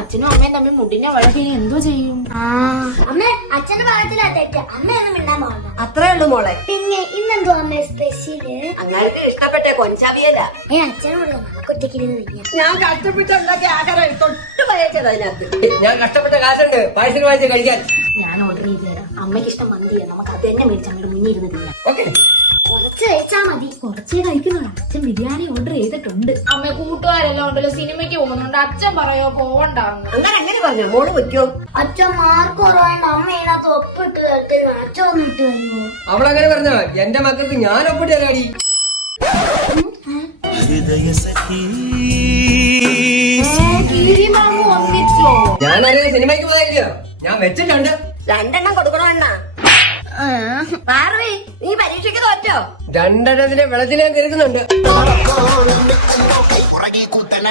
അച്ഛനും അമ്മയും തമ്മിൽ മുടിഞ്ഞ വഴക്കിനി എന്തോ ചെയ്യും? അമ്മ അച്ഛന്റെ ഭാഗത്തിലാ തെറ്റ്. അമ്മയൊന്നും മിണ്ടാൻ പാടില്ല. അത്രേ ഉള്ളൂ മോളെ. പിന്നെ ഇന്നെന്തോ അമ്മ സ്പെഷ്യല്? അങ്ങനെ ഇഷ്ടപ്പെട്ട കൊഞ്ചാവിയല. അച്ഛനോട് ഒറ്റയ്ക്കിരുന്ന് വയ്യ. ഞാൻ കഷ്ടപ്പെട്ടുണ്ടാക്കിയ ആഹാരം തൊട്ട് പയച്ചത് അതിനകത്ത്. ഞാൻ കഷ്ടപ്പെട്ട കാശുണ്ട് പായസം വാങ്ങിച്ച് കഴിക്കാൻ. ഞാൻ ഓർഡർ ചെയ്ത് തരാം. അമ്മയ്ക്ക് ഇഷ്ടം മന്തിയാണ്. നമുക്ക് അത് തന്നെ മേടിച്ച് അമ്മയുടെ മുന്നിൽ ഇരുന്ന് തിന്നാം. ഓക്കെ, കുറച്ച് കഴിച്ചാ മതി. കുറച്ചേ കഴിക്കുന്നുള്ളൂ. അച്ഛൻ ബിരിയാണി ഓർഡർ ചെയ്തിട്ടുണ്ട്. അമ്മ കൂട്ടുകാരെല്ലാം ഉണ്ടല്ലോ സിനിമയ്ക്ക് പോകുന്നുണ്ട്. അച്ഛൻ പറയോ പോവണ്ടാന്ന്? അങ്ങനെ അങ്ങനെ പറഞ്ഞു മോള് പറ്റുമോ? അച്ഛൻ മാർക്ക് കുറവാണ്ട് അമ്മ ഇതിനകത്ത് ഒപ്പിട്ട് തരത്തിന്. അച്ഛൻ ഒന്ന് ഇട്ട് തരുമോ? അവളങ്ങനെ പറഞ്ഞോ? എന്റെ മക്കൾക്ക് ഞാൻ ഒപ്പിട്ട് തരാടി. ഞാനറിയാം സിനിമയ്ക്ക് പോയല്ലോ. ഞാൻ വെച്ചിട്ടുണ്ട്. 2 എണ്ണം കൊടുക്കണോ എണ്ണ? പാർവി, നീ പരീക്ഷയ്ക്ക് തോറ്റോ? 2 എണ്ണത്തിന് വെള്ളത്തിലേക്ക് കരുതുന്നുണ്ട്.